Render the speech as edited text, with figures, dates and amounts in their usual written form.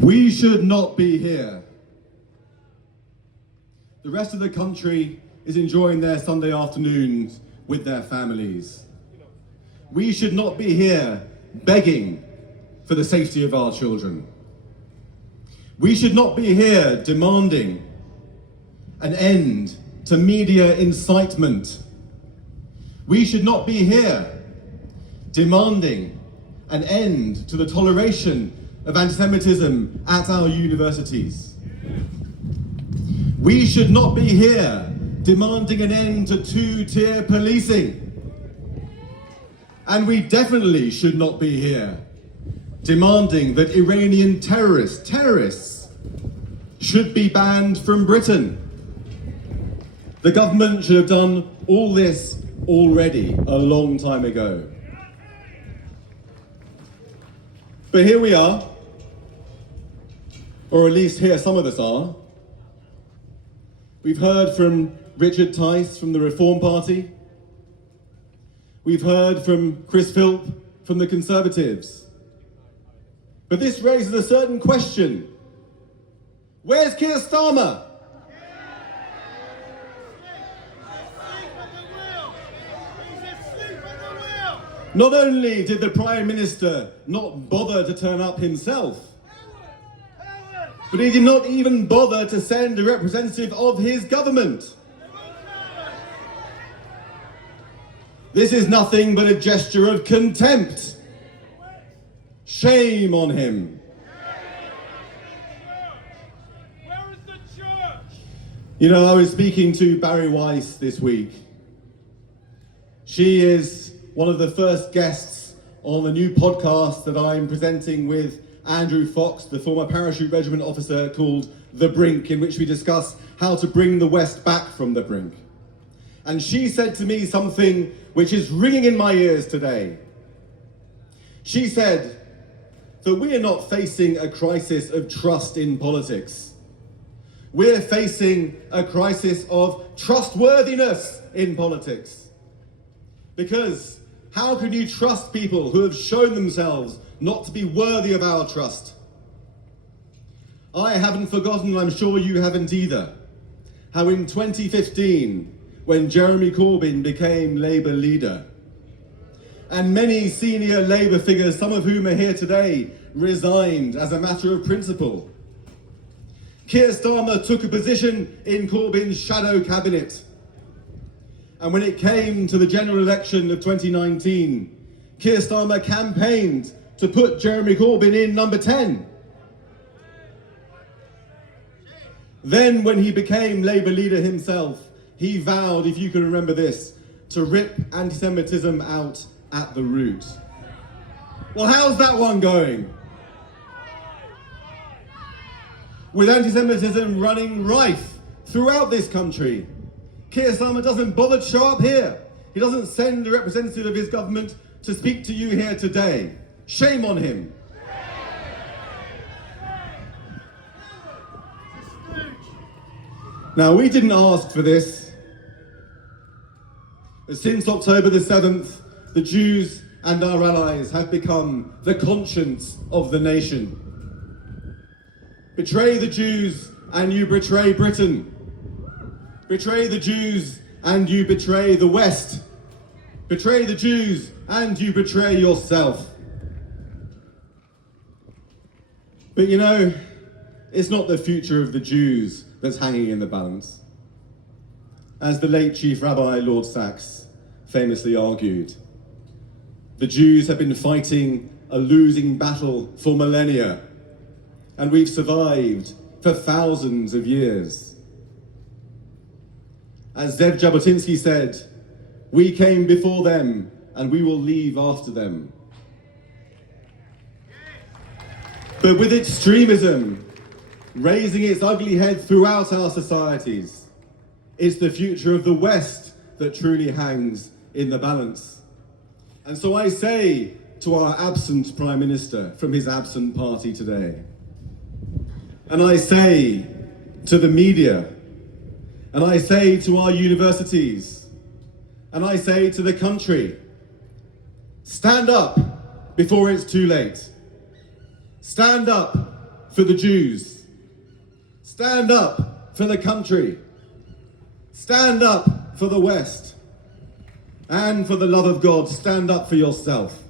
We should not be here. The rest of the country is enjoying their Sunday afternoons with their families. We should not be here begging for the safety of our children. We should not be here demanding an end to media incitement. We should not be here demanding an end to the toleration of anti-Semitism at our universities. We should not be here demanding an end to two-tier policing. And we definitely should not be here demanding that Iranian terrorists should be banned from Britain. The government should have done all this already a long time ago. But here we are, or at least here some of us are. We've heard from Richard Tice from the Reform Party. We've heard from Chris Philp from the Conservatives. But this raises a certain question. Where's Keir Starmer? Not only did the Prime Minister not bother to turn up himself, but he did not even bother to send a representative of his government. This is nothing but a gesture of contempt. Shame on him. Where is the church? You know, I was speaking to Barry Wallis this week. She is one of the first guests on a new podcast that I'm presenting with Andrew Fox, the former parachute regiment officer, called The Brink, in which we discuss how to bring the West back from the brink. And she said to me something which is ringing in my ears today. She said that we are not facing a crisis of trust in politics. We're facing a crisis of trustworthiness in politics. Because how can you trust people who have shown themselves not to be worthy of our trust? I haven't forgotten, I'm sure you haven't either, how in 2015, when Jeremy Corbyn became Labour leader, and many senior Labour figures, some of whom are here today, resigned as a matter of principle, Keir Starmer took a position in Corbyn's shadow cabinet. And when it came to the general election of 2019, Keir Starmer campaigned to put Jeremy Corbyn in number 10. Then when he became Labour leader himself, he vowed, if you can remember this, to rip anti-Semitism out at the root. Well, how's that one going? With anti-Semitism running rife throughout this country, Keir Starmer doesn't bother to show up here. He doesn't send a representative of his government to speak to you here today. Shame on him. Now, we didn't ask for this. But since October the 7th, the Jews and our allies have become the conscience of the nation. Betray the Jews and you betray Britain. Betray the Jews and you betray the West. Betray the Jews and you betray yourself. But you know, it's not the future of the Jews that's hanging in the balance. As the late Chief Rabbi Lord Sachs famously argued, the Jews have been fighting a losing battle for millennia, and we've survived for thousands of years. As Zev Jabotinsky said, we came before them and we will leave after them. But with extremism raising its ugly head throughout our societies, it's the future of the West that truly hangs in the balance. And so I say to our absent Prime Minister from his absent party today, and I say to the media, and I say to our universities, and I say to the country, stand up before it's too late. Stand up for the Jews. Stand up for the country. Stand up for the West. And for the love of God, stand up for yourself.